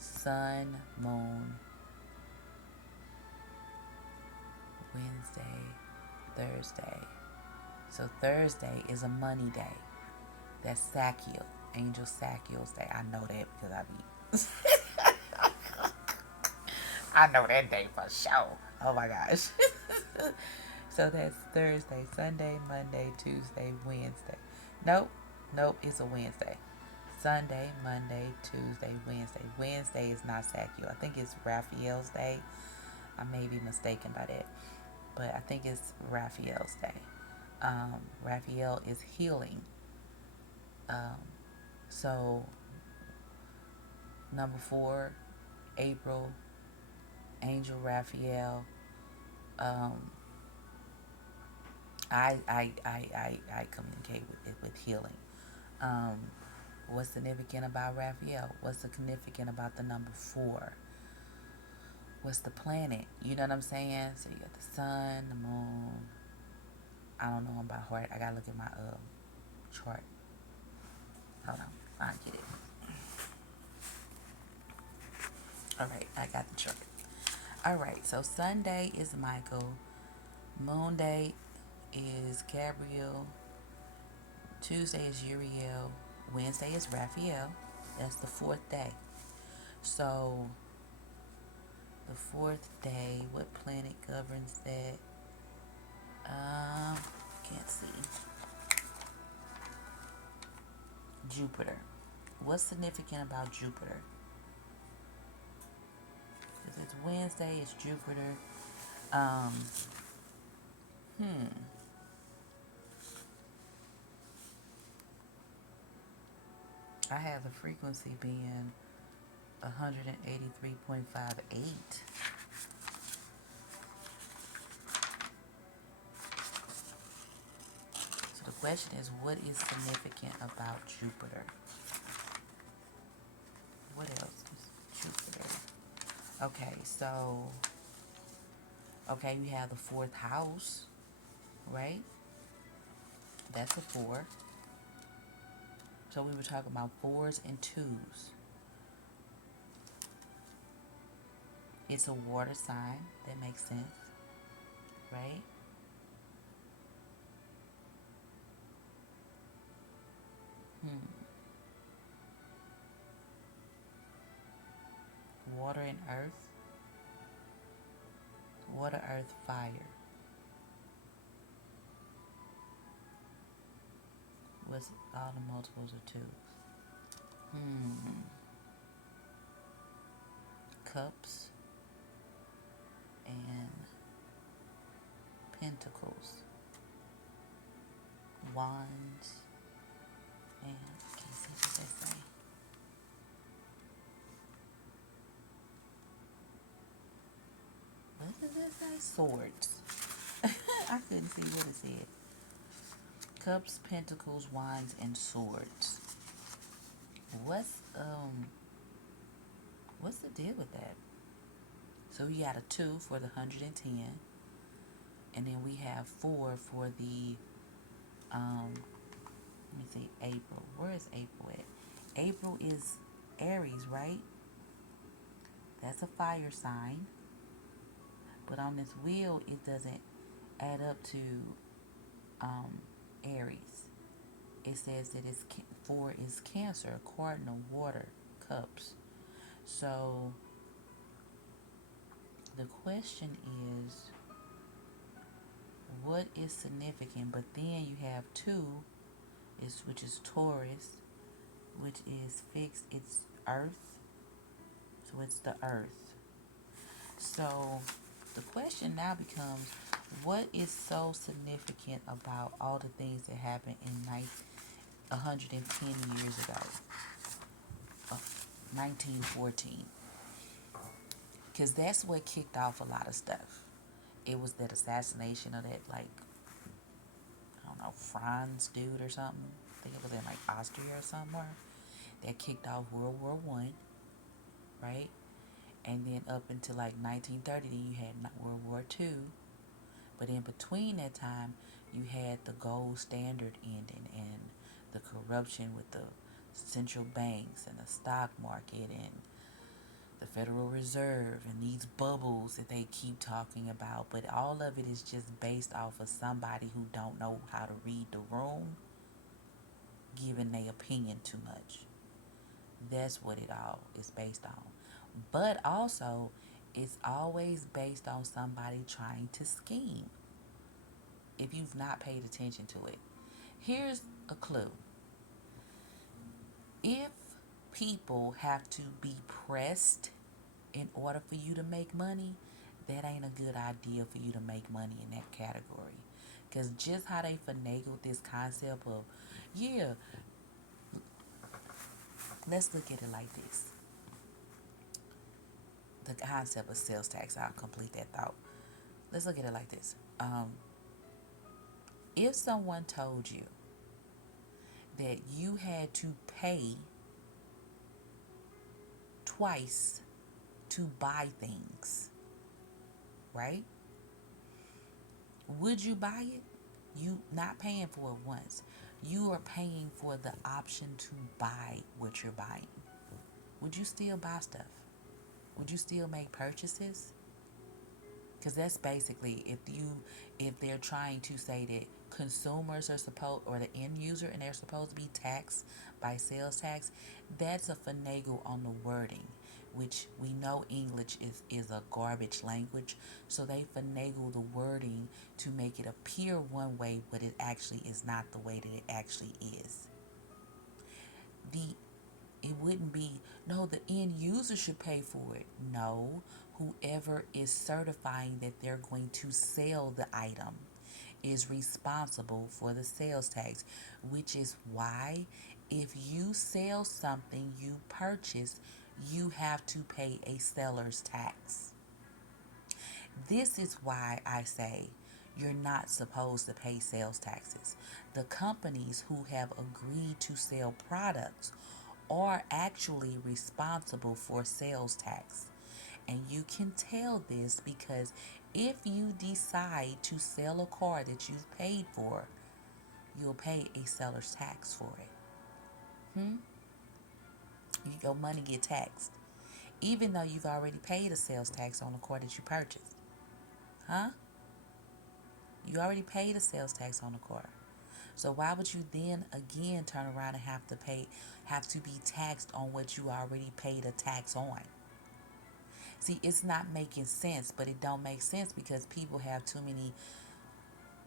Sun, Moon, Wednesday, Thursday. So Thursday is a money day. That's Sakiel, Angel Sakiel's day. I know that because I know that day for sure. Oh my gosh. So that's Thursday, Sunday, Monday, Tuesday, Wednesday. Nope, nope, it's a Wednesday. Sunday, Monday, Tuesday, Wednesday. Wednesday is not Sakiel. I think it's Raphael's day. I may be mistaken by that, but I think it's Raphael's day. Raphael is healing. Um, so number 4, April, Angel Raphael. Um, I communicate with it with healing. Um, what's significant about Raphael? What's significant about the number 4? What's the planet? You know what I'm saying? So you got the sun, the moon. I don't know about heart. I gotta look at my chart. Hold on, I get it. All right, I got the chart. All right, so Sunday is Michael. Moon day is Gabriel. Tuesday is Uriel. Wednesday is Raphael. That's the 4th day. So the 4th day, what planet governs that? Can't see. Jupiter. What's significant about Jupiter? Because it's Wednesday, it's Jupiter. Um, hmm. I have the frequency being 183.58. So the question is, what is significant about Jupiter? What else is Jupiter? Okay, so you have the 4th house, right? That's a 4. So we were talking about 4s and 2s. It's a water sign. That makes sense, right? Hmm. Water and earth. Water, earth, fire. What's all the multiples of 2? Hmm. Cups and pentacles. Wands and, can you see what they say? What does it say? Swords. I couldn't see what it said. Cups, pentacles, wands, and swords. What's what's the deal with that? So we got a 2 for the 110, and then we have 4 for the let me see, April. Where is April at? April is Aries, right? That's a fire sign. But on this wheel, it doesn't add up to Aries. It says that it's 4 is Cancer, Cardinal, Water, Cups. So the question is, what is significant? But then you have 2, which is Taurus, which is fixed. It's Earth, so it's the Earth. So the question now becomes, what is so significant about all the things that happened in 110 years ago, 1914? Because that's what kicked off a lot of stuff. It was that assassination of that, like, I don't know, Franz dude or something. I think it was in like Austria or somewhere. That kicked off World War One, right? And then up until like 1930, you had World War Two. But in between that time, you had the gold standard ending and the corruption with the central banks and the stock market and the Federal Reserve and these bubbles that they keep talking about, but all of it is just based off of somebody who don't know how to read the room giving their opinion too much. That's what it all is based on. But also, it's always based on somebody trying to scheme if you've not paid attention to it. Here's a clue. If people have to be pressed in order for you to make money, that ain't a good idea for you to make money in that category. Because just how they finagled this concept of, yeah, let's look at it like this. The concept of sales tax, I'll complete that thought. Let's look at it like this. If someone told you that you had to pay twice to buy things, right? Would you buy it? You not paying for it once. You are paying for the option to buy what you're buying. Would you still buy stuff? Would you still make purchases? Because that's basically if they're trying to say that consumers are supposed, or the end user, and they're supposed to be taxed by sales tax, that's a finagle on the wording, which we know English is a garbage language, so they finagle the wording to make it appear one way, but it actually is not the way that it actually is. The it wouldn't be, no, the end user should pay for it. No, whoever is certifying that they're going to sell the item is responsible for the sales tax, which is why if you sell something you purchase, you have to pay a seller's tax. This is why I say you're not supposed to pay sales taxes. The companies who have agreed to sell products are actually responsible for sales tax. And you can tell this because if you decide to sell a car that you've paid for, you'll pay a seller's tax for it. Your money get taxed. Even though you've already paid a sales tax on the car that you purchased. Huh? You already paid a sales tax on the car. So why would you then again turn around and have to be taxed on what you already paid a tax on? See, it's not making sense, but it don't make sense because people have too many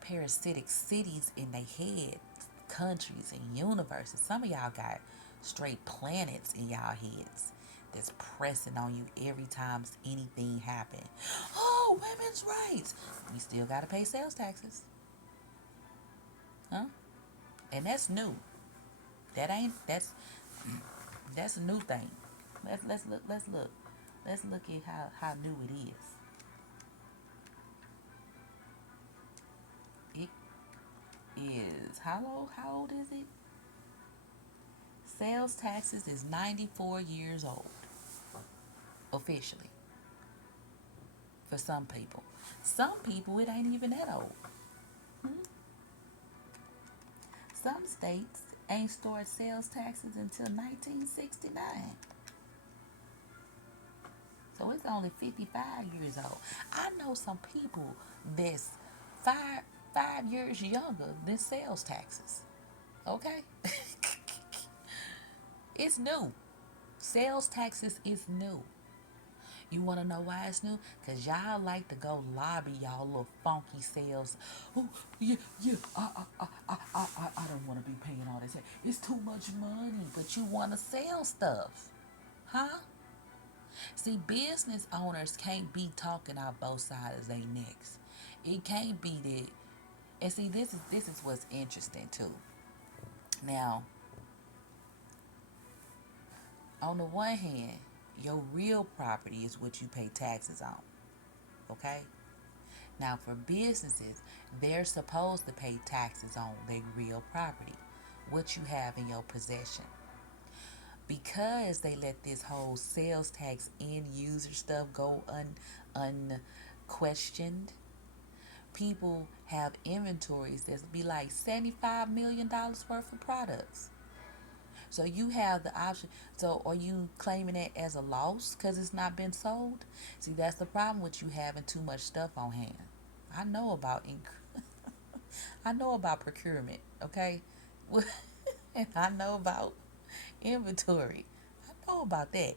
parasitic cities in their head, countries and universes. Some of y'all got straight planets in y'all heads that's pressing on you every time anything happen. Oh, women's rights. We still gotta pay sales taxes. Huh? And that's new. That's a new thing. Let's look at how new it is. It is how old is it? Sales taxes is 94 years old officially for some people. Some people it ain't even that old. Hmm? Some states ain't started sales taxes until 1969. So it's only 55 years old. I know some people that's five 5 years younger than sales taxes. Okay? It's new. Sales taxes is new. You want to know why it's new? Because y'all like to go lobby y'all little funky sales. Oh, yeah, yeah, I don't want to be paying all this. It's too much money, but you want to sell stuff. Huh? See, business owners can't be talking out both sides of their necks. It can't be that. And see, this is what's interesting too. Now, on the one hand, your real property is what you pay taxes on. Okay? Now, for businesses, they're supposed to pay taxes on their real property, what you have in your possession. Because they let this whole sales tax end user stuff go unquestioned, people have inventories that be like $75 million worth of products. So you have the option. So are you claiming it as a loss because it's not been sold? See, that's the problem with you having too much stuff on hand. I know about I know about procurement, okay? And I know about inventory. I know about that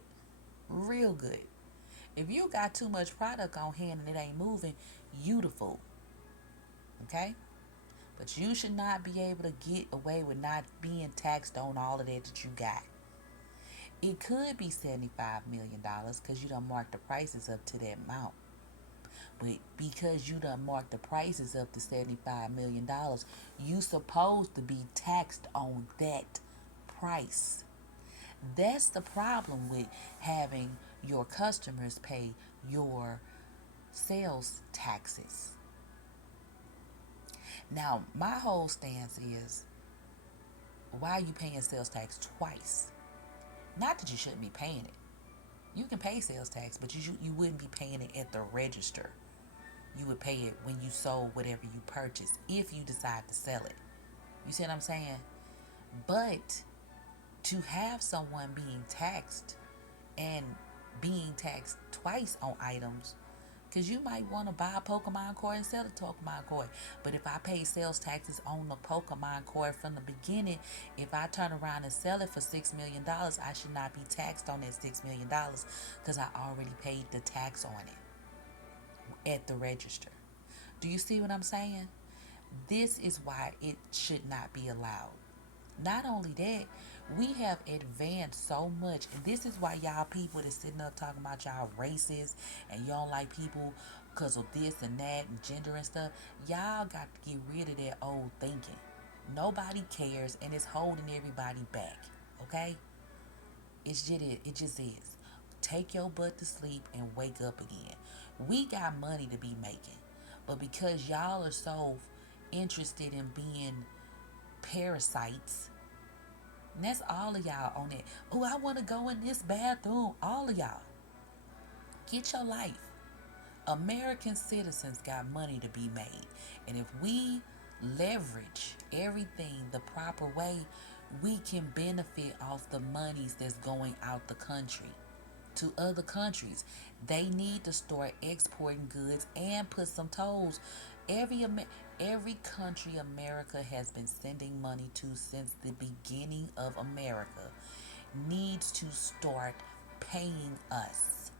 real good. If you got too much product on hand and it ain't moving, you the fool, okay? But you should not be able to get away with not being taxed on all of that you got. It could be $75 million because you done marked the prices up to that amount. But because you done marked the prices up to $75 million, you supposed to be taxed on that price. That's the problem with having your customers pay your sales taxes. Now, my whole stance is, why are you paying sales tax twice? Not that you shouldn't be paying it. You can pay sales tax, but you wouldn't be paying it at the register. You would pay it when you sold whatever you purchased, if you decide to sell it. You see what I'm saying? But to have someone being taxed and being taxed twice on items, because you might want to buy a Pokemon card and sell a Pokemon card. But if I pay sales taxes on the Pokemon card from the beginning, if I turn around and sell it for $6 million, I should not be taxed on that $6 million because I already paid the tax on it at the register. Do you see what I'm saying? This is why it should not be allowed. Not only that, we have advanced so much, and this is why y'all people that's sitting up talking about y'all racist and you don't like people because of this and that and gender and stuff. Y'all got to get rid of that old thinking. Nobody cares, and it's holding everybody back. Okay, it just is. Take your butt to sleep and wake up again. We got money to be making, but because y'all are so interested in being parasites. And that's all of y'all on it. Oh, I want to go in this bathroom. All of y'all. Get your life. American citizens got money to be made. And if we leverage everything the proper way, we can benefit off the monies that's going out the country to other countries. They need to start exporting goods and put some tolls. Every every country America has been sending money to since the beginning of America needs to start paying us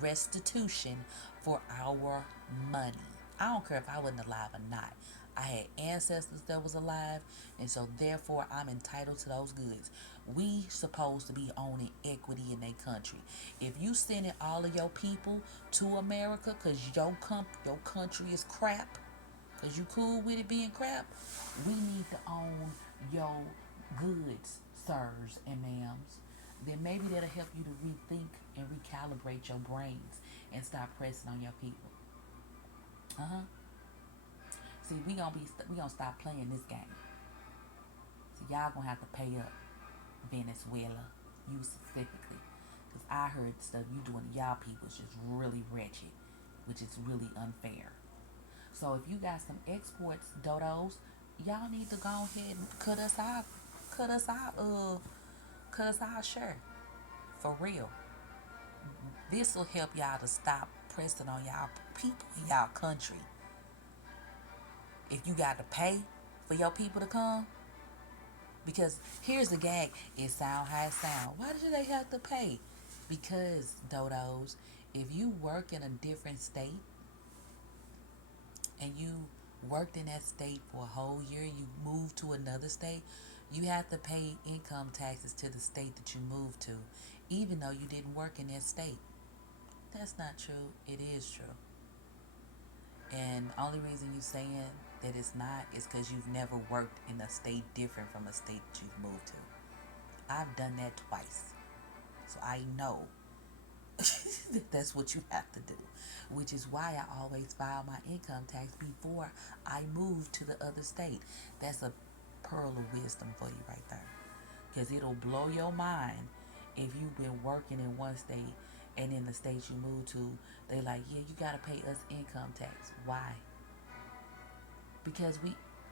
restitution for our money. I don't care if I wasn't alive or not. I had ancestors that was alive, and so therefore I'm entitled to those goods. We supposed to be owning equity in their country. If you sending all of your people to America because your country is crap, because you cool with it being crap, we need to own your goods, sirs and ma'ams. Then maybe that'll help you to rethink and recalibrate your brains and stop pressing on your people. Uh-huh. See, we gonna stop playing this game. So y'all gonna have to pay up, Venezuela, you specifically, because I heard the stuff you doing to y'all people is just really wretched, which is really unfair. So if you got some exports, dodos, y'all need to go ahead and cut us out, cut us our share, for real. This will help y'all to stop pressing on y'all people in y'all country. If you got to pay for your people to come, because here's the gag, it sound how it sound. Why do they have to pay? Because, dodos, if you work in a different state and you worked in that state for a whole year, you moved to another state, you have to pay income taxes to the state that you moved to, even though you didn't work in that state. That's not true. It is true. And the only reason you saying that it's not is because you've never worked in a state different from a state that you've moved to. I've done that twice. So I know that that's what you have to do. Which is why I always file my income tax before I move to the other state. That's a pearl of wisdom for you right there. Because it'll blow your mind if you've been working in one state and in the state you move to, they like, yeah, you gotta pay us income tax. Why? Because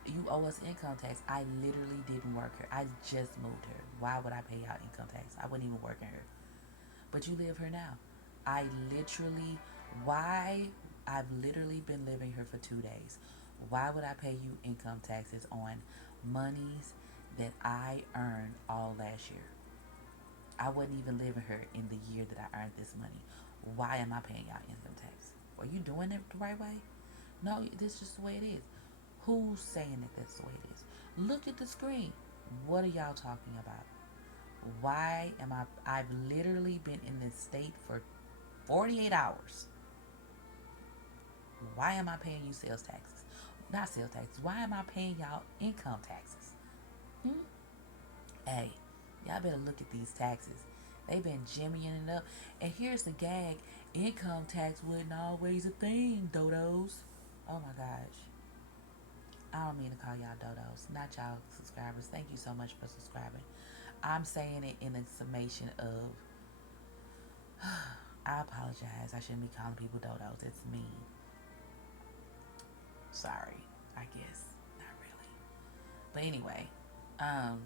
You owe us income tax. I literally didn't work her. I just moved her. Why would I pay out income tax? I wasn't even working her. But you live here now. I literally, why? I've literally been living here for 2 days. Why would I pay you income taxes on monies that I earned all last year? I wasn't even living here in the year that I earned this money. Why am I paying out income tax? Are you doing it the right way? No, this is just the way it is. Who's saying that that's the way it is? Look at the screen. What are y'all talking about? Why am I? I've literally been in this state for 48 hours. Why am I paying you sales taxes? Not sales taxes. Why am I paying y'all income taxes? Hmm? Hey, y'all better look at these taxes. They've been jimmying it up. And here's the gag, income tax wasn't always a thing, dodos. Oh my gosh. I don't mean to call y'all dodos. Not y'all subscribers. Thank you so much for subscribing. I'm saying it in a summation of I apologize. I shouldn't be calling people dodos. It's mean. Sorry, I guess. Not really. But anyway, um,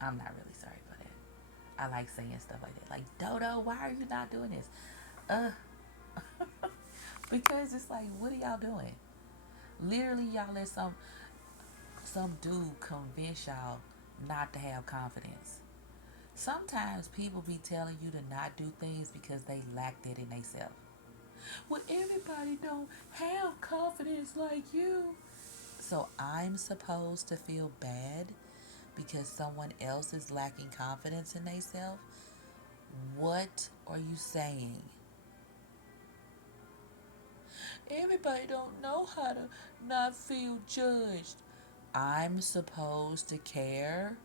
I'm not really sorry for that. I like saying stuff like that. Like, Dodo, why are you not doing this? Uh, because it's like, what are y'all doing? Literally, y'all let some dude convince y'all not to have confidence. Sometimes people be telling you to not do things because they lack it in themselves. Well, everybody don't have confidence like you. So I'm supposed to feel bad because someone else is lacking confidence in themselves? What are you saying? Everybody don't know how to not feel judged. I'm supposed to care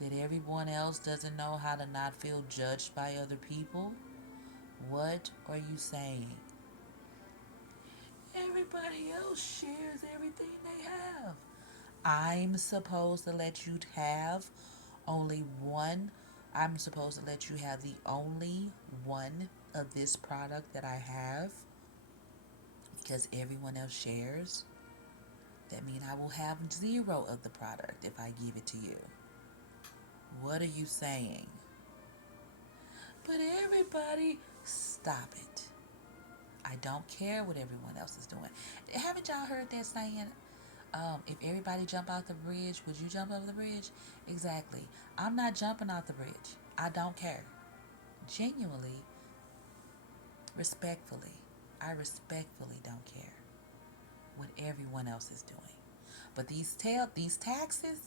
that everyone else doesn't know how to not feel judged by other people? What are you saying? Everybody else shares everything they have. I'm supposed to let you have only one. I'm supposed to let you have the only one of this product that I have because everyone else shares. That means I will have zero of the product if I give it to you. What are you saying? But everybody, stop it. I don't care what everyone else is doing. Haven't y'all heard that saying? If everybody jump out the bridge, would you jump over the bridge? Exactly. I'm not jumping out the bridge. I don't care. Genuinely, respectfully, I respectfully don't care what everyone else is doing. But these taxes,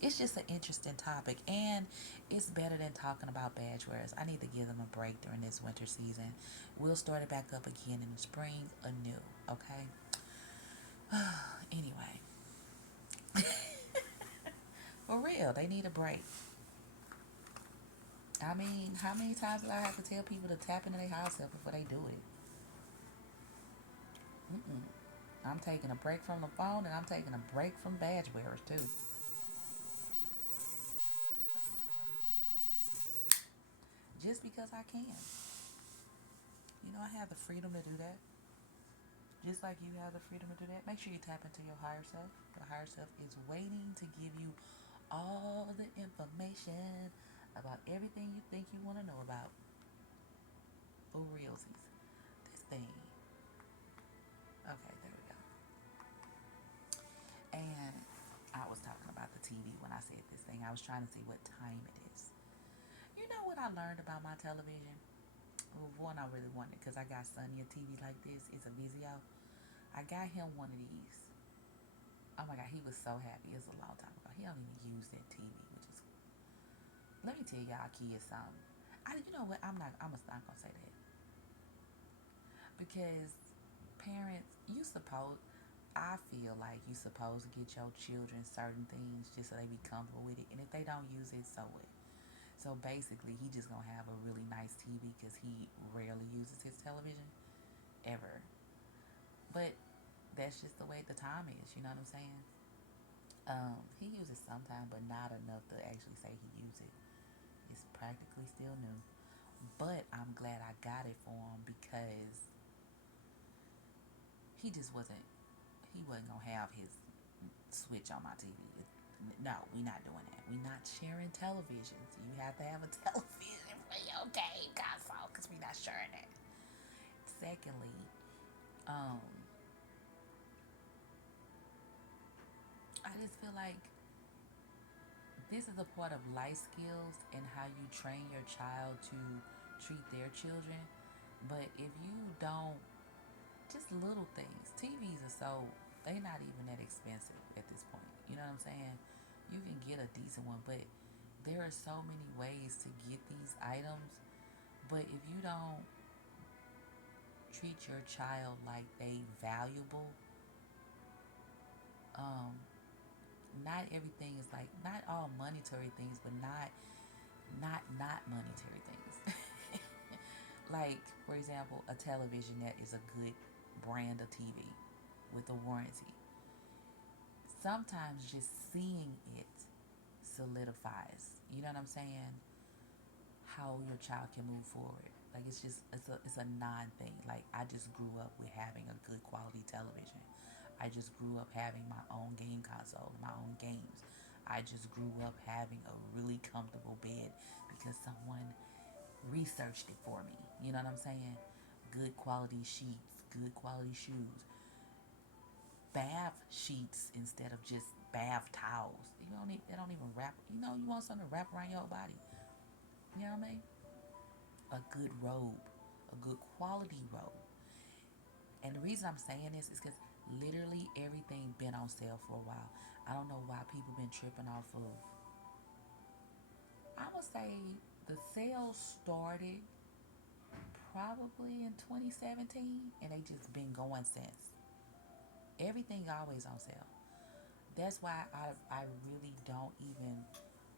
it's just an interesting topic, and it's better than talking about badge wearers. I need to give them a break during this winter season. We'll start it back up again in the spring anew. Okay. Anyway, for real, they need a break. I mean, how many times do I have to tell people to tap into their house help before they do it? Mm-mm. I'm taking a break from the phone and I'm taking a break from badge wearers too. Just because I can. You know, I have the freedom to do that. Just like you have the freedom to do that. Make sure you tap into your higher self. Your higher self is waiting to give you all the information about everything you think you want to know about. For realsies. This thing. Okay, there we go. And I was talking about the TV when I said this thing. I was trying to see what time it is. You know what I learned about my television? Well, one I really wanted because I got Sonny a TV like this. It's a Vizio. I got him one of these. Oh my god, he was so happy. It was a long time ago. He don't even use that TV, which is. Let me tell y'all kids something. You know what? I'm not gonna say that because parents, you supposed. I feel like you supposed to get your children certain things just so they be comfortable with it, and if they don't use it, so what? So basically, he just gonna have a really nice TV because he rarely uses his television ever. But that's just the way the time is. You know what I'm saying? He uses sometimes, but not enough to actually say he uses it. It's practically still new. But I'm glad I got it for him because he just wasn't. he wasn't gonna have his switch on my TV. No, we not doing that. We not sharing televisions. You have to have a television for your game console because we not sharing that. Secondly, um, I just feel like this is a part of life skills and how you train your child to treat their children. But if you don't, just little things. TVs are so, they're not even that expensive at this point. You know what I'm saying? You can get a decent one, but there are so many ways to get these items. But if you don't treat your child like they valuable, um, not everything is like, not all monetary things, but not monetary things. Like, for example, a television that is a good brand of TV with a warranty. Sometimes just seeing it solidifies, you know what I'm saying, how your child can move forward. Like, it's a non thing. Like, I just grew up with having a good quality television. I just grew up having my own game console, my own games. I just grew up having a really comfortable bed because someone researched it for me. You know what I'm saying? Good quality sheets, good quality shoes, bath sheets instead of just bath towels. They don't even wrap. You want something to wrap around your body. You know what I mean? A good robe, a good quality robe. And the reason I'm saying this is because literally everything been on sale for a while. I don't know why people been tripping off of. I would say the sale started probably in 2017 and they just been going since. Everything always on sale. That's why I really don't even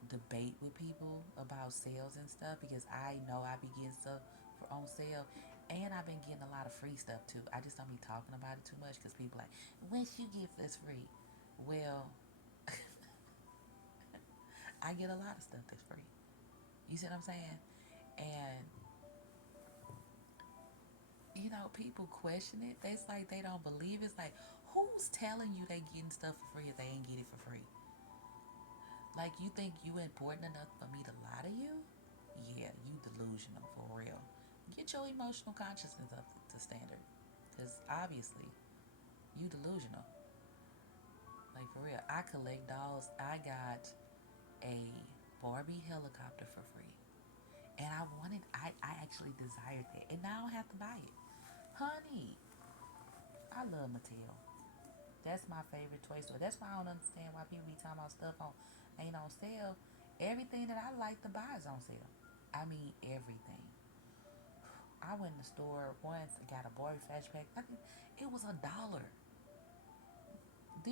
debate with people about sales and stuff because I know I be getting stuff for on sale and I've been getting a lot of free stuff too. I just don't be talking about it too much because people like, once you get this free. Well, I get a lot of stuff that's free. You see what I'm saying? And people question it. It's like they don't believe it. It's like, who's telling you they getting stuff for free if they ain't get it for free? Like, you think you important enough for me to lie to you? Yeah, you delusional for real. Get your emotional consciousness up to standard. Because obviously, you delusional. Like, for real. I collect dolls. I got a Barbie helicopter for free. And I actually desired that. And now I don't have to buy it. Honey, I love Mattel. That's my favorite toy store. That's why I don't understand why people be talking about stuff ain't on sale. Everything that I like to buy is on sale. I mean everything. I went in the store once and got a Barbie flashback. I think it was $1. Do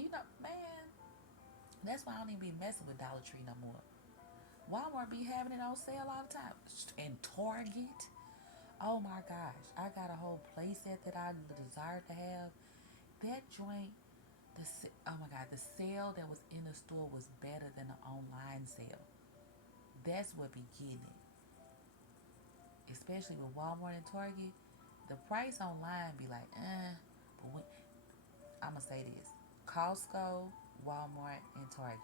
you know, man? That's why I don't even be messing with Dollar Tree no more. Walmart be having it on sale all the time. And Target. Oh my gosh. I got a whole playset that I desired to have. That joint, oh my God, the sale that was in the store was better than the online sale. That's what be getting it. Especially with Walmart and Target. The price online be like, But when, I'm going to say this. Costco, Walmart, and Target.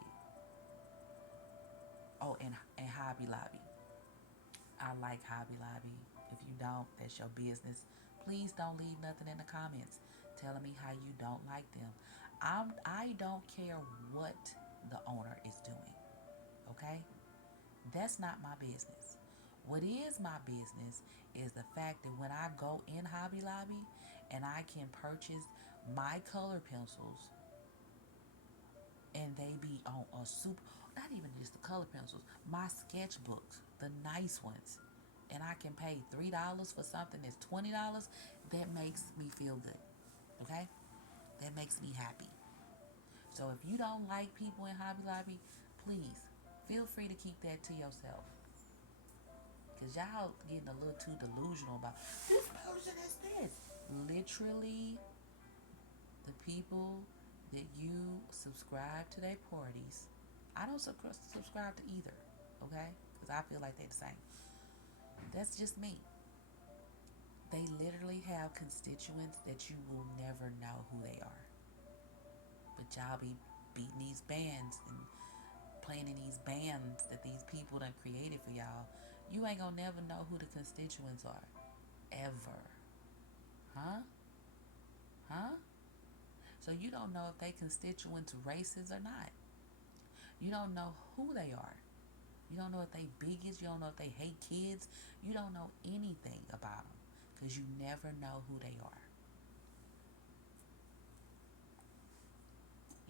Oh, and Hobby Lobby. I like Hobby Lobby. If you don't, that's your business. Please don't leave nothing in the comments telling me how you don't like them. I don't care what the owner is doing. Okay? That's not my business. What is my business is the fact that when I go in Hobby Lobby and I can purchase my color pencils and they be on a super, not even just the color pencils, my sketchbooks, the nice ones, and I can pay $3 for something that's $20, that makes me feel good. Okay? That makes me happy. So if you don't like people in Hobby Lobby, please feel free to keep that to yourself. Because y'all getting a little too delusional about this person is this. Literally, the people that you subscribe to their parties, I don't subscribe to either, okay? Because I feel like they're the same. That's just me. They literally have constituents that you will never know who they are. But y'all be beating these bands and playing in these bands that these people done created for y'all. You ain't gonna never know who the constituents are. Ever. Huh? Huh? So you don't know if they constituents racist or not. You don't know who they are. You don't know if they bigots. You don't know if they hate kids. You don't know anything about them because you never know who they are.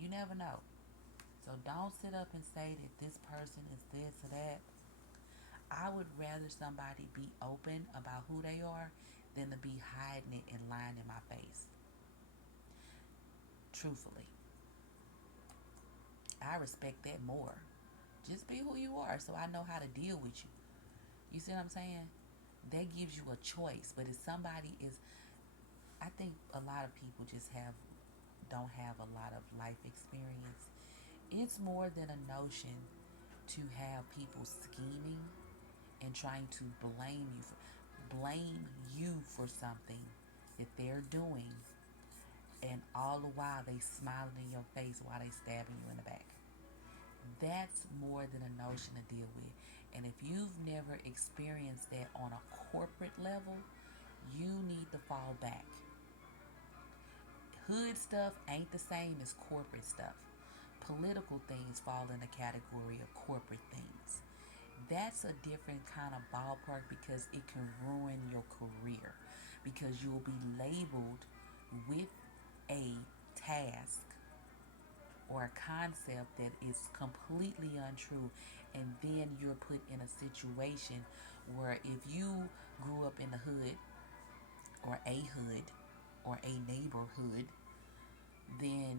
You never know. So don't sit up and say that this person is this or that. I would rather somebody be open about who they are than to be hiding it and lying in my face. Truthfully, I respect that more. Just be who you are so I know how to deal with you. You see what I'm saying? That gives you a choice. But if somebody is, I think a lot of people just don't have a lot of life experience. It's more than a notion to have people scheming and trying to blame you for something that they're doing, and all the while they smiling in your face while they stabbing you in the back. That's more than a notion to deal with. And if you've never experienced that on a corporate level, you need to fall back. Hood stuff ain't the same as corporate stuff. Political things fall in the category of corporate things. That's a different kind of ballpark because it can ruin your career because you will be labeled with a task or a concept that is completely untrue, and then you're put in a situation where if you grew up in the hood or a neighborhood, then